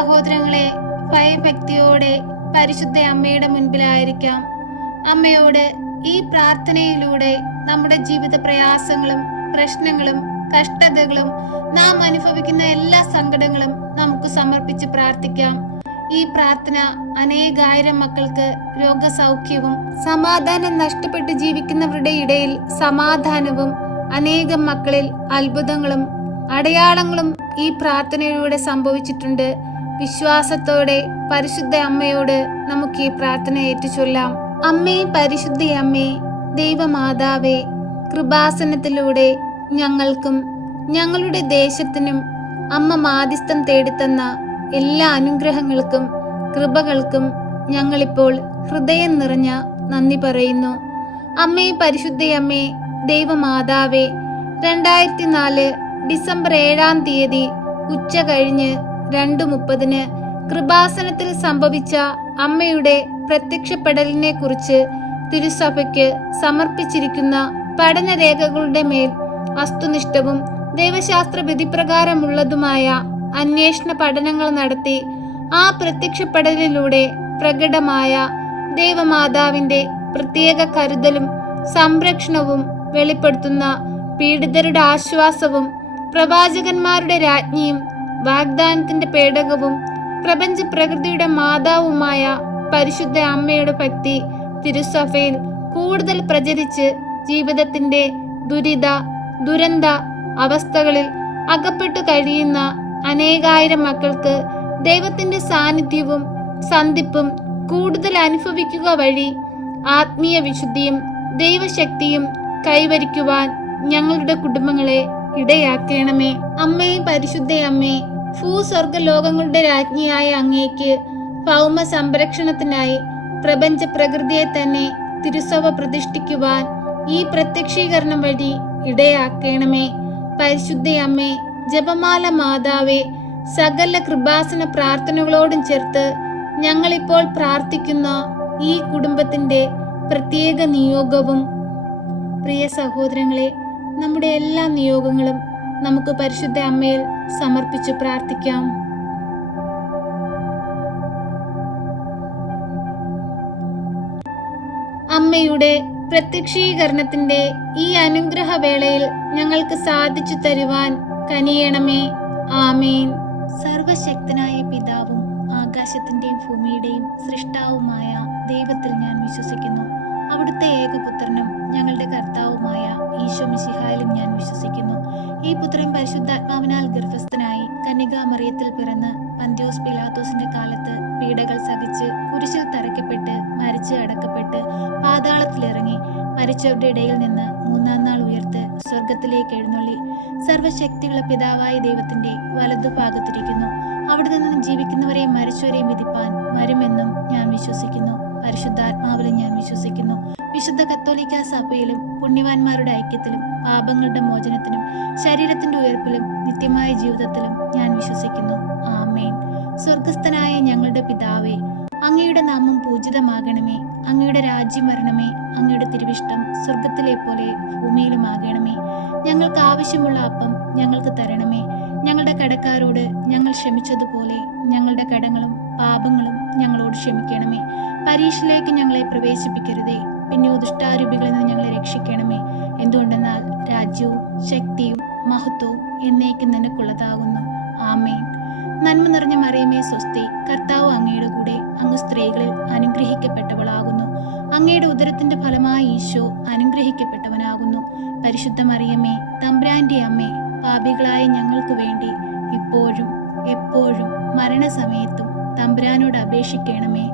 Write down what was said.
സഹോദരങ്ങളെ, ഭയഭക്തിയോടെ പരിശുദ്ധ അമ്മയുടെ മുൻപിലായിരിക്കാം. അമ്മയോട് ഈ പ്രാർത്ഥനയിലൂടെ നമ്മുടെ ജീവിത പ്രയാസങ്ങളും പ്രശ്നങ്ങളും കഷ്ടതകളും നാം അനുഭവിക്കുന്ന എല്ലാ സങ്കടങ്ങളും നമുക്ക് സമർപ്പിച്ച് പ്രാർത്ഥിക്കാം. ഈ പ്രാർത്ഥന അനേകായിരം മക്കൾക്ക് രോഗസൗഖ്യവും സമാധാനം നഷ്ടപ്പെട്ട് ജീവിക്കുന്നവരുടെ ഇടയിൽ സമാധാനവും അനേകം മക്കളിൽ അത്ഭുതങ്ങളും അടയാളങ്ങളും ഈ പ്രാർത്ഥനയിലൂടെ സംഭവിച്ചിട്ടുണ്ട്. വിശ്വാസത്തോടെ പരിശുദ്ധ അമ്മയോട് നമുക്ക് ഈ പ്രാർത്ഥന ഏറ്റുചൊല്ലാം. അമ്മേ, പരിശുദ്ധ അമ്മേ, ദൈവമാതാവേ, കൃപാസനത്തിലൂടെ ഞങ്ങൾക്കും ഞങ്ങളുടെ ദേശത്തിനും അമ്മ മാധ്യസ്ഥം തേടിത്തന്ന എല്ലാ അനുഗ്രഹങ്ങൾക്കും കൃപകൾക്കും ഞങ്ങളിപ്പോൾ ഹൃദയം നിറഞ്ഞ നന്ദി പറയുന്നു. അമ്മേ, പരിശുദ്ധ അമ്മേ, ദൈവമാതാവേ, 2004 ഡിസംബർ 7-ാം തീയതി ഉച്ച കഴിഞ്ഞ് 2:30 കൃപാസനത്തിൽ സംഭവിച്ച അമ്മയുടെ പ്രത്യക്ഷപ്പെടലിനെ കുറിച്ച് തിരുസഭയ്ക്ക് സമർപ്പിച്ചിരിക്കുന്ന പഠനരേഖകളുടെ മേൽ വസ്തുനിഷ്ഠവും ദൈവശാസ്ത്ര വിധിപ്രകാരമുള്ളതുമായ അന്വേഷണ പഠനങ്ങൾ നടത്തി ആ പ്രത്യക്ഷപ്പെടലിലൂടെ പ്രകടമായ ദൈവമാതാവിന്റെ പ്രത്യേക കരുതലും സംരക്ഷണവും വെളിപ്പെടുത്തുന്ന പീഡിതരുടെ ആശ്വാസവും പ്രവാചകന്മാരുടെ രാജ്ഞിയും വാഗ്ദാനത്തിന്റെ പേടകവും പ്രപഞ്ച പ്രകൃതിയുടെ മാതാവുമായ പരിശുദ്ധ അമ്മയുടെ ഭക്തി തിരുസഭയിൽ കൂടുതൽ പ്രചരിച്ച് ജീവിതത്തിന്റെ ദുരന്ത അവസ്ഥകളിൽ അകപ്പെട്ടു കഴിയുന്ന അനേകായിരം മക്കൾക്ക് ദൈവത്തിന്റെ സാന്നിധ്യവും സന്ധിപ്പും കൂടുതൽ അനുഭവിക്കുക വഴി ആത്മീയ വിശുദ്ധിയും ദൈവശക്തിയും കൈവരിക്കുവാൻ ഞങ്ങളുടെ കുടുംബങ്ങളെ ഇടയാക്കണമേ. അമ്മേ, പരിശുദ്ധ അമ്മേ, ഭൂസ്വർഗ ലോകങ്ങളുടെ രാജ്ഞിയായ അങ്ങേക്ക് ഭൗമ സംരക്ഷണത്തിനായി പ്രപഞ്ച പ്രകൃതിയെ തന്നെ തിരുസഭ പ്രതിഷ്ഠിക്കുവാൻ ഈ പ്രത്യക്ഷീകരണം വഴി ഇടയാക്കണമേ. പരിശുദ്ധ അമ്മേ, ജപമാല മാതാവേ, സകല കൃപാസന പ്രാർത്ഥനകളോടും ചേർത്ത് ഞങ്ങളിപ്പോൾ പ്രാർത്ഥിക്കുന്ന ഈ കുടുംബത്തിന്റെ പ്രത്യേക നിയോഗവും. പ്രിയ സഹോദരങ്ങളെ, നമ്മുടെ എല്ലാ നിയോഗങ്ങളും നമുക്ക് പരിശുദ്ധ അമ്മയിൽ സമർപ്പിച്ച് പ്രാർത്ഥിക്കാം. അമ്മയുടെ പ്രത്യക്ഷീകരണത്തിന്റെ ഈ അനുഗ്രഹ വേളയിൽ ഞങ്ങൾക്ക് സാധിച്ചു തരുവാൻ കനിയണമേ. ആമേൻ. സർവശക്തനായ പിതാവും ആകാശത്തിന്റെയും ഭൂമിയുടെയും സൃഷ്ടാവുമായ ദൈവത്തിൽ ഞാൻ വിശ്വസിക്കുന്നു. അവിടുത്തെ ഏകപുത്രനും ഞങ്ങളുടെ കർത്താവുമായ ഈശോ മിശിഹായിലും ഞാൻ വിശ്വസിക്കുന്നു. ഈ പുത്രൻ പരിശുദ്ധാത്മാവിനാൽ ഗർഭസ്ഥനായി കന്യകാമറിയത്തിൽ പിറന്ന് പന്ത്യോസ് പിലാത്തോസിന്റെ കാലത്ത് പീഡകൾ സഹിച്ച് കുരിശിൽ തറയ്ക്കപ്പെട്ട് മരിച്ച് അടക്കപ്പെട്ട് പാതാളത്തിലിറങ്ങി മരിച്ചവരുടെ ഇടയിൽ നിന്ന് 3-ാം നാൾ ഉയർത്ത് സ്വർഗത്തിലേക്ക് എഴുന്നള്ളി സർവശക്തിയുള്ള പിതാവായ ദൈവത്തിന്റെ വലതുഭാഗത്തിരിക്കുന്നു. അവിടെ നിന്ന് ജീവിക്കുന്നവരെയും മരിച്ചവരെയും വിധിപ്പാൻ വരുമെന്നും ഞാൻ വിശ്വസിക്കുന്നു. പരിശുദ്ധാത്മാവിലും ഞാൻ വിശ്വസിക്കുന്നു. വിശുദ്ധ കത്തോലിക്ക സഭയിലും പുണ്യവാന്മാരുടെ ഐക്യത്തിലും പാപങ്ങളുടെ മോചനത്തിനും ശരീരത്തിന്റെ ഉയർപ്പിലും നിത്യമായ ജീവിതത്തിലും ഞാൻ വിശ്വസിക്കുന്നു. ആമേൻ. സ്വർഗസ്ഥനായ ഞങ്ങളുടെ പിതാവേ, അങ്ങയുടെ നാമം പൂജിതമാകണമേ. അങ്ങയുടെ രാജ്യം വരണമേ. അങ്ങയുടെ തിരുവിഷ്ടം സ്വർഗത്തിലെ പോലെ ഭൂമിയിലുമാകണമേ. ഞങ്ങൾക്ക് ആവശ്യമുള്ള അപ്പം ഞങ്ങൾക്ക് തരണമേ. ഞങ്ങളുടെ കടക്കാരോട് ഞങ്ങൾ ക്ഷമിച്ചതുപോലെ ഞങ്ങളുടെ കടങ്ങളും പാപങ്ങളും ഞങ്ങളോട് ക്ഷമിക്കണമേ. പരീക്ഷയിലേക്ക് ഞങ്ങളെ പ്രവേശിപ്പിക്കരുതേ, പിന്നെയോ ദുഷ്ടാരൂപികളിൽ നിന്ന് ഞങ്ങളെ രക്ഷിക്കണമേ. എന്തുകൊണ്ടെന്നാൽ രാജ്യവും ശക്തിയും മഹത്വവും എന്നേക്കും നിനക്കുള്ളതാകുന്നു. ആമേൻ. നന്മ നിറഞ്ഞ മറിയമേ സ്വസ്തി, കർത്താവ് അങ്ങയുടെ കൂടെ, അങ്ങ് സ്ത്രീകളിൽ അനുഗ്രഹിക്കപ്പെട്ടവളാകുന്നു. അങ്ങയുടെ ഉദരത്തിന്റെ ഫലമായി ഈശോ അനുഗ്രഹിക്കപ്പെട്ടവനാകുന്നു. പരിശുദ്ധ മറിയമേ, തമ്പുരാന്റെ അമ്മേ, പാപികളായ ഞങ്ങൾക്ക് വേണ്ടി ഇപ്പോഴും എപ്പോഴും മരണസമയത്തും തമ്പുരാനോട് അപേക്ഷിക്കണമേ.